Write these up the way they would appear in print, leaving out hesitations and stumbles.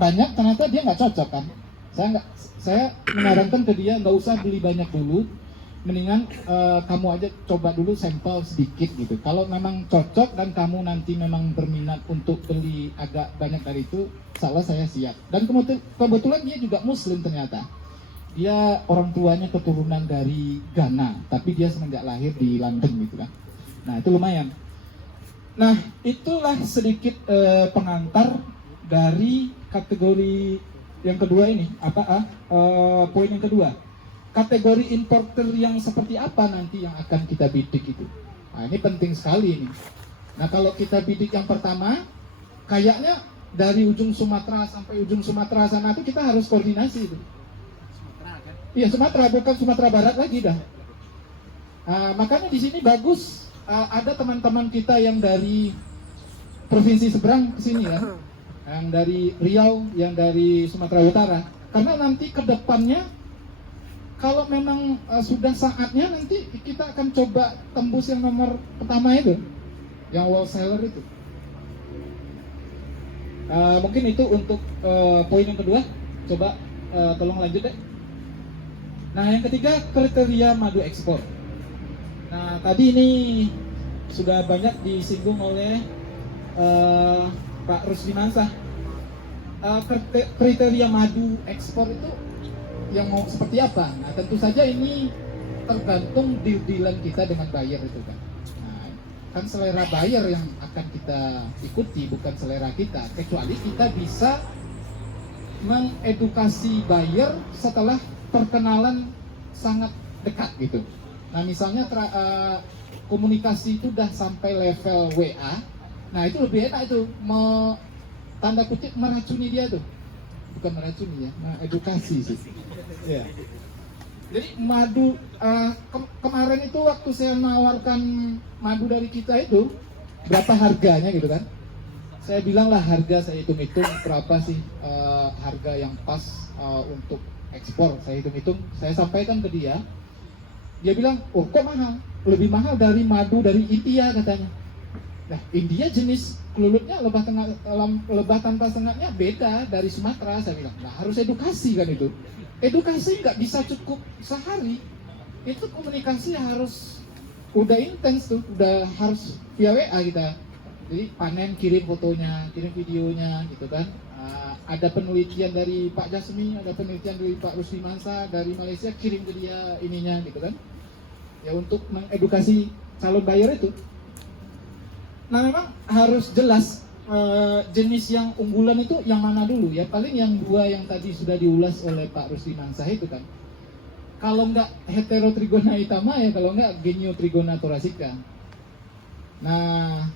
banyak, ternyata dia nggak cocok kan. Saya menyarankan ke dia nggak usah beli banyak dulu, mendingan kamu aja coba dulu sampel sedikit gitu. Kalau memang cocok dan kamu nanti memang berminat untuk beli agak banyak dari itu, salah saya siap. Dan kebetulan dia juga Muslim ternyata. Dia orang tuanya keturunan dari Ghana, tapi dia semenjak lahir di London gitu kan. Nah itu lumayan. Nah itulah sedikit pengantar dari kategori yang kedua ini. Poin yang kedua. Kategori importer yang seperti apa nanti yang akan kita bidik itu. Nah ini penting sekali ini. Nah kalau kita bidik yang pertama, kayaknya dari ujung Sumatera sampai ujung Sumatera sana itu kita harus koordinasi itu. Iya Sumatera, bukan Sumatera Barat lagi dah. Makanya di sini bagus ada teman-teman kita yang dari provinsi seberang ke sini ya, yang dari Riau, yang dari Sumatera Utara. Karena nanti ke depannya kalau memang sudah saatnya nanti kita akan coba tembus yang nomor pertama itu, yang wholesaler itu. Mungkin itu untuk poin yang kedua. Coba tolong lanjut deh. Nah yang ketiga kriteria madu ekspor. Nah tadi ini sudah banyak disinggung oleh Pak Rusdi Mansah. Kriteria madu ekspor itu yang mau seperti apa? Nah tentu saja ini tergantung deal-dealan kita dengan buyer itu kan. Nah, kan selera buyer yang akan kita ikuti, bukan selera kita. Kecuali kita bisa mengedukasi buyer setelah perkenalan sangat dekat gitu. Nah misalnya komunikasi itu udah sampai level WA, nah itu lebih enak itu, tanda kutip meracuni dia tuh, bukan meracuni ya, edukasi sih. Ya. Jadi madu kemarin itu waktu saya menawarkan madu dari kita itu berapa harganya gitu kan? Saya bilang lah harga saya hitung-hitung berapa sih harga yang pas untuk ekspor, saya hitung-hitung, saya sampaikan ke dia. Dia bilang, oh kok mahal? Lebih mahal dari madu dari India katanya. Nah India jenis kelulutnya lebah tanpa sengatnya beda dari Sumatera. Saya bilang, nah harus edukasi kan itu. Edukasi nggak bisa cukup sehari. Itu komunikasi harus udah intens tuh, udah harus via WA kita. Jadi panen kirim fotonya, kirim videonya gitu kan. Ada penelitian dari Pak Jasmi, ada penelitian dari Pak Rusdi Mansah dari Malaysia, kirim ke dia ininya gitu kan. Ya untuk mengedukasi calon buyer itu. Nah memang harus jelas jenis yang unggulan itu yang mana dulu ya. Paling yang dua yang tadi sudah diulas oleh Pak Rusdi Mansah itu kan. Kalau enggak Heterotrigona hitama ya, kalau enggak Geniotrigona thoracea. Nah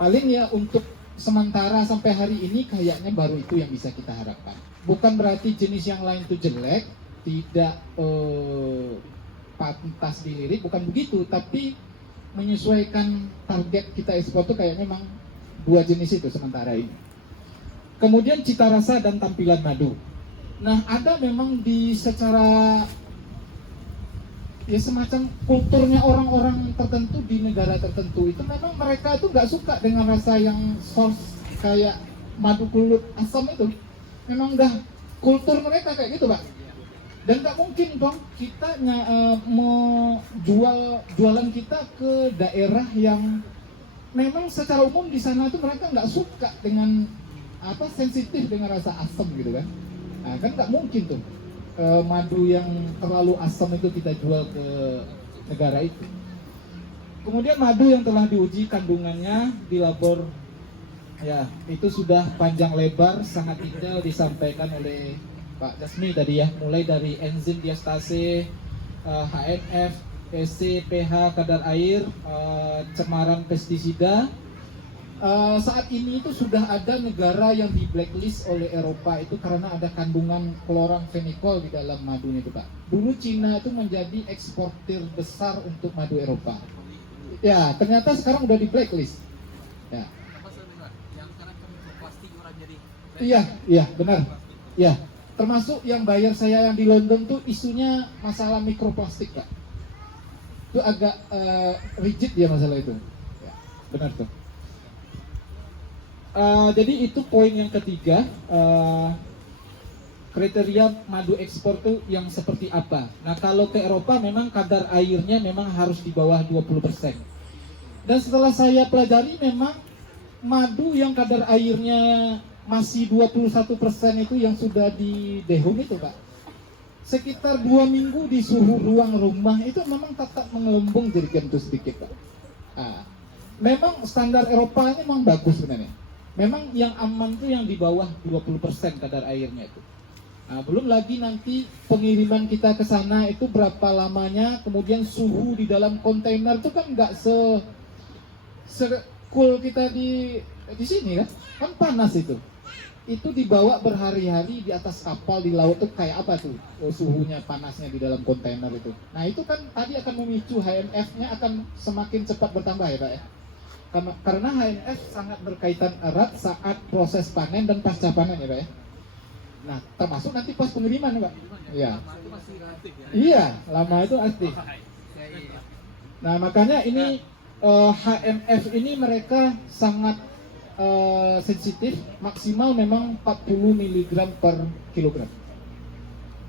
paling ya untuk sementara sampai hari ini kayaknya baru itu yang bisa kita harapkan. Bukan berarti jenis yang lain itu jelek, tidak pantas dilirik, bukan begitu. Tapi menyesuaikan target kita ekspor itu kayaknya memang dua jenis itu sementara ini. Kemudian cita rasa dan tampilan madu. Nah ada memang di secara ya semacam kulturnya orang-orang tertentu di negara tertentu itu memang mereka itu nggak suka dengan rasa yang source kayak madu kulut asam itu. Memang udah kultur mereka kayak gitu Pak. Dan nggak mungkin dong kita mau jualan kita ke daerah yang memang secara umum di sana itu mereka nggak suka dengan sensitif dengan rasa asam gitu kan. Nah kan nggak mungkin tuh madu yang terlalu asam itu kita jual ke negara itu. Kemudian madu yang telah diuji kandungannya di labor, ya itu sudah panjang lebar, sangat detail disampaikan oleh Pak Jasmi tadi ya, mulai dari enzim diastase, HNF, PC, pH, kadar air, cemaran pestisida. Saat ini itu sudah ada negara yang di blacklist oleh Eropa itu karena ada kandungan kloramfenikol di dalam madunya itu Pak. Dulu Cina itu menjadi eksportir besar untuk madu Eropa. Ya ternyata sekarang udah di blacklist. Ya. Iya benar. Ya termasuk yang bayar saya yang di London tuh isunya masalah mikroplastik Pak. Itu agak rigid ya masalah itu. Ya, benar tuh. Jadi itu poin yang ketiga, kriteria madu ekspor itu yang seperti apa. Nah kalau ke Eropa memang kadar airnya memang harus di bawah 20%. Dan setelah saya pelajari memang madu yang kadar airnya masih 21% itu yang sudah di dehum itu Pak. Sekitar 2 minggu di suhu ruang rumah itu memang tetap mengelembung jadi gentus sedikit Pak. Memang standar Eropa ini memang bagus sebenarnya. Memang yang aman itu yang di bawah 20% kadar airnya itu. Belum lagi nanti pengiriman kita ke sana itu berapa lamanya, kemudian suhu di dalam kontainer itu kan nggak cool kita di sini kan panas itu. Itu dibawa berhari-hari di atas kapal di laut tuh kayak apa tuh suhunya panasnya di dalam kontainer itu. Nah itu kan tadi akan memicu HMF-nya akan semakin cepat bertambah ya Pak ya. Karena HMF sangat berkaitan erat saat proses panen dan pasca panen ya Pak ya. Nah, termasuk nanti pas pengiriman, Pak. Iya. Iya, lama itu aktif. Nah, makanya ini HMF ini mereka sangat sensitif, maksimal memang 40 mg per kilogram.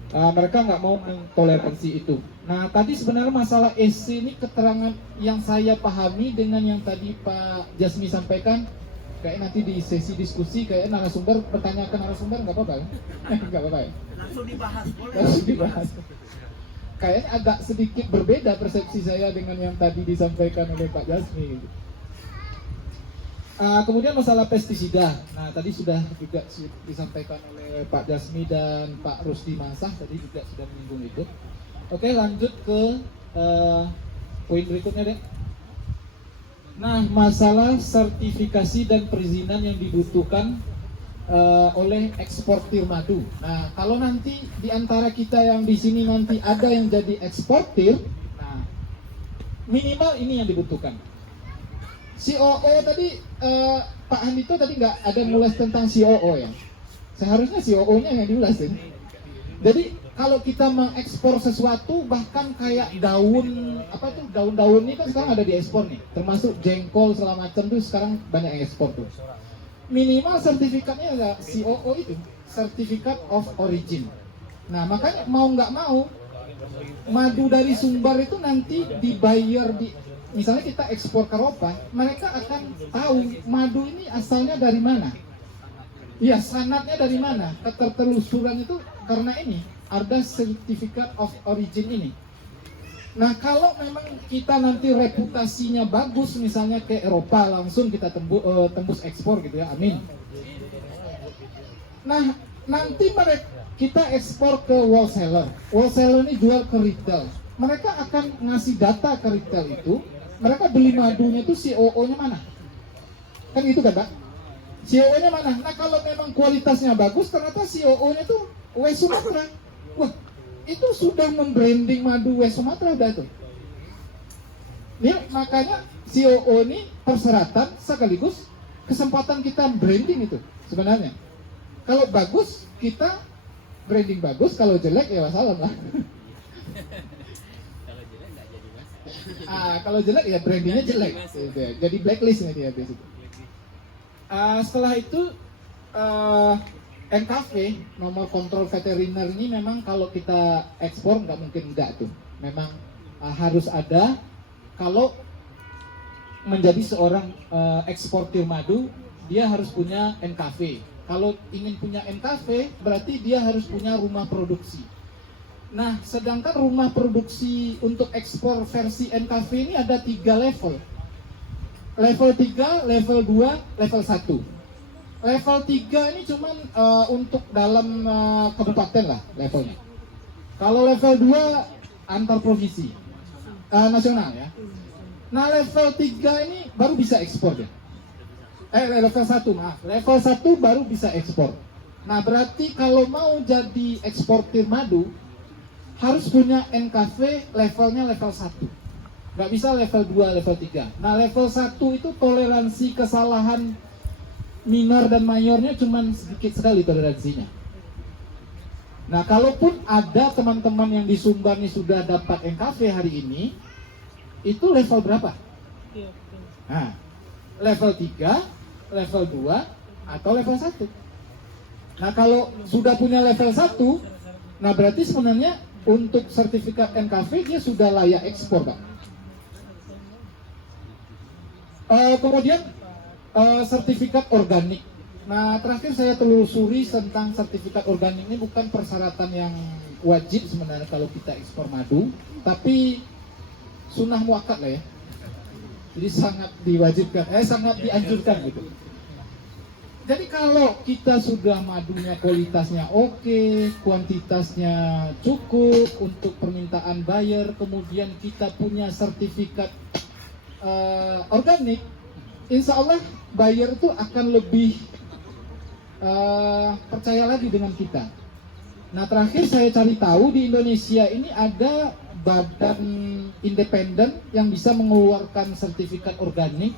Mereka nggak mau mentoleransi itu. Nah, tadi sebenarnya masalah EC ini keterangan yang saya pahami dengan yang tadi Pak Jasmi sampaikan. Kayak nanti di sesi diskusi kayak narasumber bertanya ke narasumber nggak apa-apa kan? Nggak apa-apa ya? Langsung dibahas boleh. Langsung dibahas. Kayaknya agak sedikit berbeda persepsi saya dengan yang tadi disampaikan oleh Pak Jasmi. Gitu. Kemudian masalah pestisida. Nah tadi sudah juga disampaikan oleh Pak Jasmi dan Pak Rusdi Masah tadi juga sudah menyinggung itu. Oke lanjut ke poin berikutnya deh. Nah, masalah sertifikasi dan perizinan yang dibutuhkan oleh eksportir madu. Nah, kalau nanti di antara kita yang di sini nanti ada yang jadi eksportir, nah, minimal ini yang dibutuhkan. COO tadi, Pak Handito tadi nggak ada ngulas tentang COO ya. Seharusnya COO-nya yang diulas ya. Jadi kalau kita mengekspor sesuatu bahkan kayak daun daun-daun ini kan sekarang ada di ekspor nih, termasuk jengkol segala macam tuh sekarang banyak yang ekspor tuh. Minimal sertifikatnya ada COO itu, Certificate of Origin. Nah makanya mau nggak mau madu dari Sumbar itu nanti dibayar di, misalnya kita ekspor ke Eropa, mereka akan tahu madu ini asalnya dari mana. Iya, sanadnya dari mana? Ketertelusuran itu karena ini ada Certificate of Origin ini. Nah, kalau memang kita nanti reputasinya bagus, misalnya ke Eropa langsung kita tembus ekspor gitu ya, amin. Nah, nanti kita ekspor ke wholesaler. Wholesaler ini jual ke retail. Mereka akan ngasih data ke retail itu. Mereka beli madunya itu COO-nya mana? Kan gitu kan, Pak? COO-nya mana? Nah kalau memang kualitasnya bagus, ternyata COO-nya tuh West Sumatra. Wah, itu sudah membranding madu West Sumatra udah itu. Ya, makanya COO ini persyaratan sekaligus kesempatan kita branding itu sebenarnya. Kalau bagus, kita branding bagus. Kalau jelek ya masalah lah. Kalau jelek ya brandingnya jelek. Jadi blacklist nih dia besok. Setelah itu NKV, nomor kontrol veteriner ini memang kalau kita ekspor nggak mungkin enggak tuh. Memang harus ada. Kalau menjadi seorang eksportir madu, dia harus punya NKV. Kalau ingin punya NKV, berarti dia harus punya rumah produksi. Nah, sedangkan rumah produksi untuk ekspor versi NKV ini ada 3 level. Level 3, level 2, level 1. Level 3 ini cuman untuk dalam kabupaten lah levelnya. Kalau level 2 antar provinsi, nasional ya. Nah level 3 ini baru bisa ekspor ya. Level 1 maaf, level 1 baru bisa ekspor. Nah berarti kalau mau jadi eksportir madu harus punya NKV levelnya level 1. Nggak bisa level 2, level 3. Nah level 1 itu toleransi kesalahan minor dan mayornya cuma sedikit sekali toleransinya. Nah kalaupun ada teman-teman yang di Sumbar ini sudah dapat NKV hari ini, itu level berapa? Nah level 3, level 2 atau level 1. Nah kalau sudah punya level 1, nah berarti sebenarnya untuk sertifikat NKV dia sudah layak ekspor, Pak. Kemudian sertifikat organik. Nah terakhir saya telusuri tentang sertifikat organik ini bukan persyaratan yang wajib sebenarnya kalau kita ekspor madu, tapi sunnah muakkad lah ya. Jadi sangat diwajibkan, sangat dianjurkan gitu. Jadi kalau kita sudah madunya kualitasnya oke, kuantitasnya cukup untuk permintaan buyer, kemudian kita punya sertifikat organik, insya Allah buyer itu akan lebih percaya lagi dengan kita. Nah terakhir saya cari tahu di Indonesia ini ada badan independen yang bisa mengeluarkan sertifikat organik.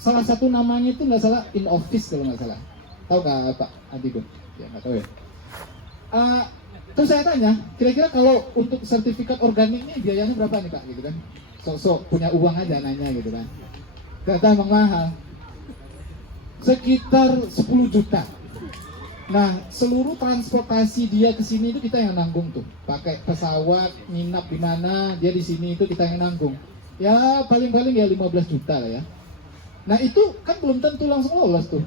Salah satu namanya itu nggak salah In-Office kalau nggak salah. Tahu nggak Pak Adi? Ya nggak tahu ya. Terus saya tanya, kira-kira kalau untuk sertifikat organik ini biayanya berapa nih Pak? Gitu kan? Sok-sok punya uang aja nanya gitu kan. Kata emang mahal. Sekitar 10 juta. Nah, seluruh transportasi dia ke sini itu kita yang nanggung tuh. Pakai pesawat, nginap di mana, dia di sini itu kita yang nanggung. Ya, paling-paling ya 15 juta lah ya. Nah, itu kan belum tentu langsung lolos tuh.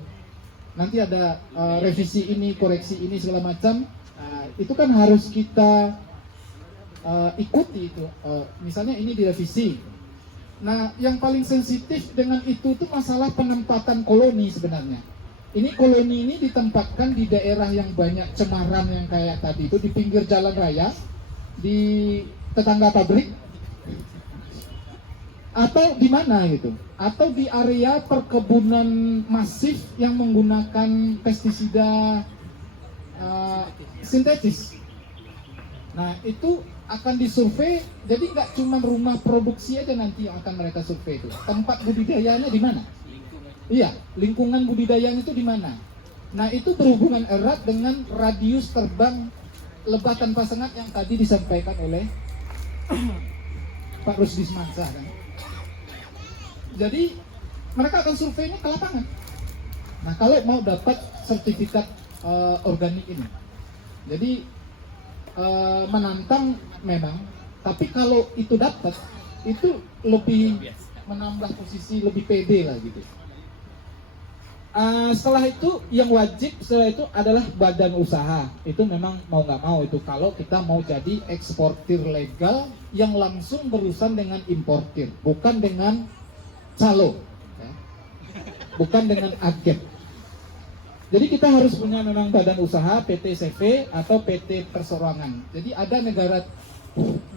Nanti ada revisi ini, koreksi ini segala macam. Itu kan harus kita ikuti itu. Misalnya ini direvisi. Nah, yang paling sensitif dengan itu tuh masalah penempatan koloni sebenarnya. Ini koloni ini ditempatkan di daerah yang banyak cemaran yang kayak tadi itu, di pinggir jalan raya, di tetangga pabrik, atau di mana gitu, atau di area perkebunan masif yang menggunakan pestisida sintetis. Nah itu akan disurvei, jadi nggak cuma rumah produksi aja nanti yang akan mereka survei itu, tempat budidayanya di mana. Iya, lingkungan budidayanya itu di mana. Nah, itu berhubungan erat dengan radius terbang lebah tanpa sengat yang tadi disampaikan oleh Pak Rusdi Semansa kan. Jadi, mereka akan surveinya ke lapangan. Nah, kalau mau dapat sertifikat organik ini. Jadi, menantang memang, tapi kalau itu dapat, itu lebih menambah posisi lebih pede lah gitu. Setelah itu yang wajib setelah itu adalah badan usaha. Itu memang mau nggak mau itu kalau kita mau jadi eksportir legal yang langsung berurusan dengan importir, bukan dengan calo, ya. Bukan dengan agen. Jadi kita harus punya memang badan usaha, PT CV atau PT perseroangan. Jadi ada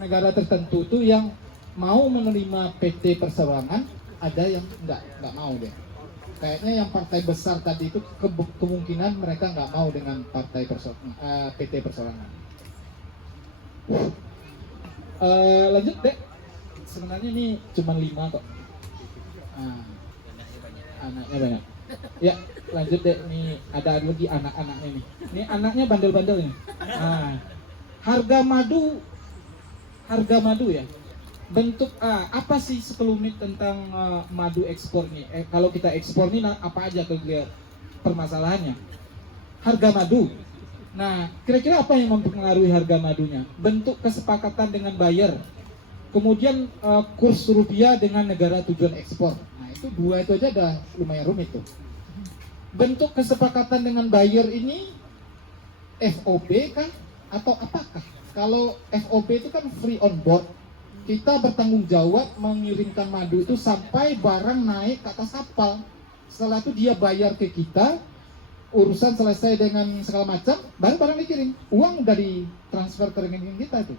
negara tertentu itu yang mau menerima PT perseroangan, ada yang nggak mau deh. Kayaknya yang partai besar tadi itu kemungkinan mereka nggak mau dengan partai PT perseorangan. Lanjut deh. Sebenarnya ini cuma 5 kok. Anaknya banyak. Ya lanjut deh. Nih ada lagi anak-anaknya nih. Ini anaknya bandel-bandel nih. Harga madu ya. Bentuk apa sih sekelumit tentang madu ekspor nih? Kalau kita ekspor nih apa aja kira-kira permasalahannya? Harga madu. Nah, kira-kira apa yang mempengaruhi harga madunya? Bentuk kesepakatan dengan buyer. Kemudian kurs rupiah dengan negara tujuan ekspor. Nah, itu dua itu aja udah lumayan rumit tuh. Bentuk kesepakatan dengan buyer ini FOB kah atau apakah? Kalau FOB itu kan free on board. Kita bertanggung jawab mengirimkan madu itu sampai barang naik ke atas kapal. Setelah itu dia bayar ke kita, urusan selesai dengan segala macam, baru barang dikirim. Uang udah ditransfer ke rekening kita itu.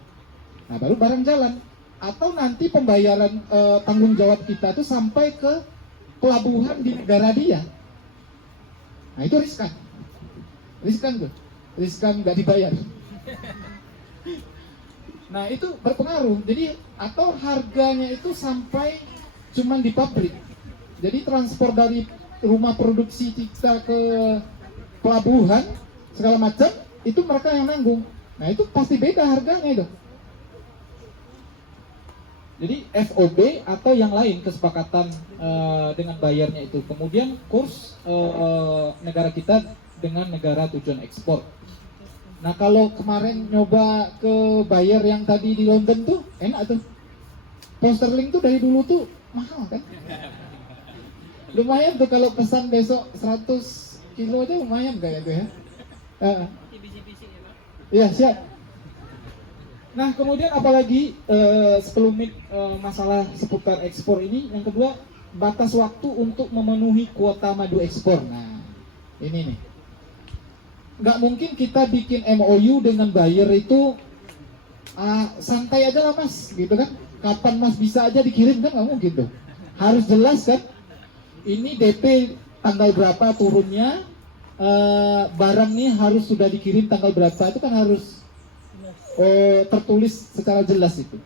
Nah baru barang jalan. Atau nanti pembayaran tanggung jawab kita itu sampai ke pelabuhan di negara dia. Nah itu riskan. Riskan tuh. Riskan nggak dibayar. Nah itu berpengaruh. Jadi atau harganya itu sampai cuman di pabrik. Jadi transport dari rumah produksi kita ke pelabuhan segala macam itu mereka yang nanggung. Nah itu pasti beda harganya itu. Jadi FOB atau yang lain kesepakatan dengan bayarnya itu. Kemudian kurs negara kita dengan negara tujuan ekspor. Nah kalau kemarin nyoba ke buyer yang tadi di London tuh enak tuh. Pound sterling tuh dari dulu tuh mahal kan. Lumayan tuh kalau pesan besok 100 kilo aja lumayan kayak itu ya. Iya siap. Nah kemudian apalagi sebelum masalah seputar ekspor ini, yang kedua batas waktu untuk memenuhi kuota madu ekspor. Nah ini nih, nggak mungkin kita bikin MOU dengan buyer itu santai aja lah mas, gitu kan? Kapan mas bisa aja dikirim kan? Nggak mungkin tuh. Harus jelas kan? Ini DP tanggal berapa turunnya, barang nih harus sudah dikirim tanggal berapa, itu kan harus tertulis secara jelas itu.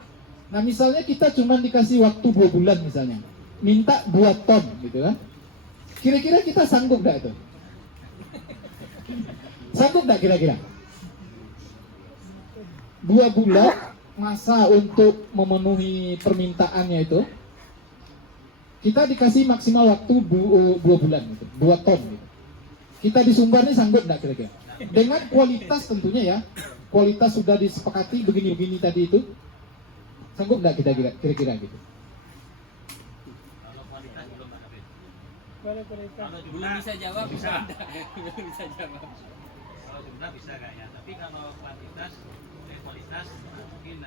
Nah misalnya kita cuma dikasih waktu 2 bulan misalnya, minta 2 ton gitu kan, kira-kira kita sanggup gak itu? Sanggup gak kira-kira? 2 bulan masa untuk memenuhi permintaannya itu, kita dikasih maksimal waktu 2 bulan gitu, 2 ton gitu. Kita di Sumbar nih sanggup gak kira-kira? Dengan kualitas tentunya ya, kualitas sudah disepakati begini-begini tadi itu, sanggup nggak kita kira-kira gitu? Belum bisa jawab, bisa. Belum bisa jawab. Kalau jumlah bisa nggak ya? Tapi kalau kualitas belum mungkin.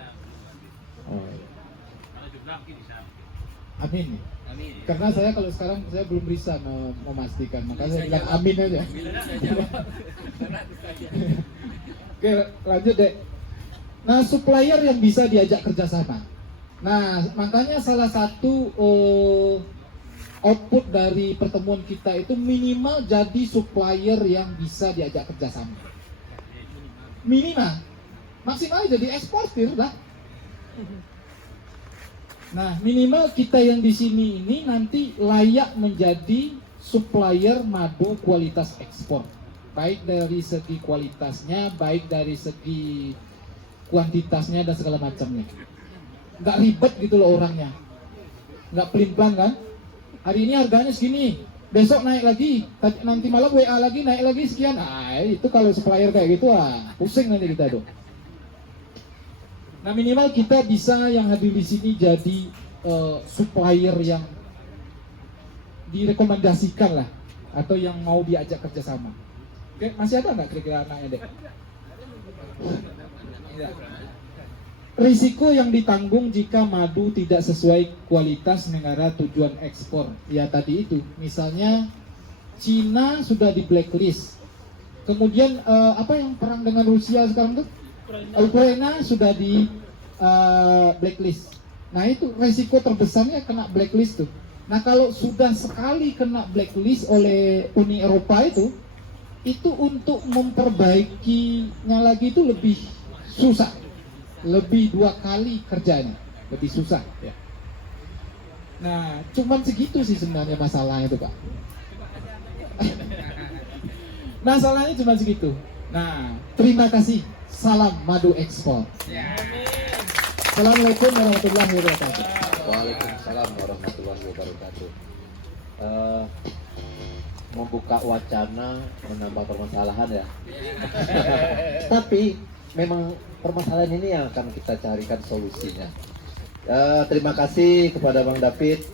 Kalau jumlah mungkin bisa. Amin. Amin. Karena saya kalau sekarang saya belum bisa memastikan, makanya saya bilang amin aja. Bisa jawab. Oke, lanjut deh. Nah, supplier yang bisa diajak kerjasama. Nah, makanya salah satu output dari pertemuan kita itu minimal jadi supplier yang bisa diajak kerjasama. Minimal, maksimal jadi eksportir lah. Nah, minimal kita yang di sini ini nanti layak menjadi supplier madu kualitas ekspor. Baik dari segi kualitasnya, baik dari segi kuantitasnya dan segala macamnya. Nggak ribet gitu loh orangnya, nggak pelin-pelan kan. Hari ini harganya segini, besok naik lagi, nanti malam WA lagi naik lagi sekian. Itu kalau supplier kayak gitu pusing nanti kita tuh. Nah minimal kita bisa yang hadir di sini jadi supplier yang direkomendasikan lah, atau yang mau diajak kerjasama. Oke, masih ada nggak kira-kira anaknya dek? Risiko yang ditanggung jika madu tidak sesuai kualitas negara tujuan ekspor. Ya tadi itu, misalnya Cina sudah di blacklist. Kemudian apa yang perang dengan Rusia sekarang tuh? Ukraina sudah di blacklist. Nah itu risiko terbesarnya kena blacklist tuh. Nah kalau sudah sekali kena blacklist oleh Uni Eropa itu untuk memperbaikinya lagi itu lebih susah, lebih 2 kali kerjanya, lebih susah ya. Nah cuman segitu sih sebenarnya masalahnya itu Pak. Masalahnya cuma segitu. Nah terima kasih, salam madu ekspor. Assalamualaikum warahmatullahi wabarakatuh. Waalaikumsalam warahmatullahi wabarakatuh. Membuka wacana menambah permasalahan ya. Tapi memang permasalahan ini yang akan kita carikan solusinya. Terima kasih kepada Bang David.